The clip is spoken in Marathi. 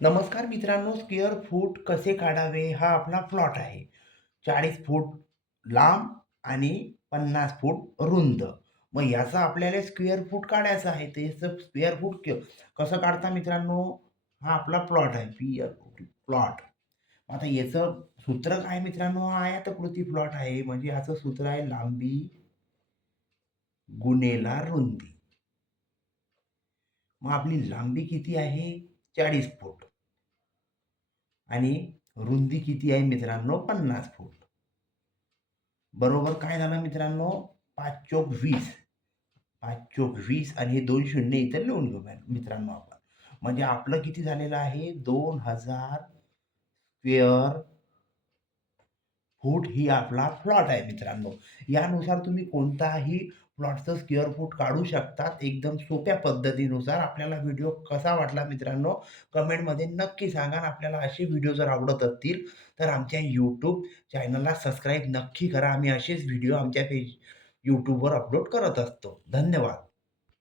नमस्कार मित्रांनो, स्क्वेअर फूट कसे काढावे हा आपला प्लॉट आहे. 40 फूट लांब आणि 50 फूट रुंद. मग याचा आपल्याला स्क्वेअर फूट काढायचं आहे. तर याचं स्क्वेअर फूट कसं काढता मित्रांनो? हा आपला प्लॉट आहे. प्लॉट. आता याचं सूत्र काय मित्रांनो? हा आयताकृती प्लॉट आहे. म्हणजे याचं सूत्र आहे लांबी गुणेला रुंदी. मग आपली लांबी किती आहे? 40 फूट. आणि रुंदी किती आहे मित्रांनो? 50 फूट. बरोबर काय झालं मित्रांनो? 5 चोक 20. 5 चोक 20 आणि हे 2 शून्य इथे लिहून घेऊया मित्रांनो आपण. म्हणजे आपलं किती झालेलं आहे? 2000 स्क्वेअर फूट ही आपला प्लॉट आहे मित्रांनो. यानुसार तुम्ही कोणताही प्लॉटचं स्क्वेअर फूट काढू शकतात. एकदम सोप्या पद्धतीनुसार. आपल्याला व्हिडिओ कसा वाटला मित्रांनो, कमेंटमध्ये नक्की सांगा आणि आपल्याला असे व्हिडिओ जर आवडत असतील, तर आमच्या YouTube चॅनलला सबस्क्राईब नक्की करा. आम्ही असेच व्हिडिओ आमच्या YouTubeवर अपलोड करत असतो. धन्यवाद.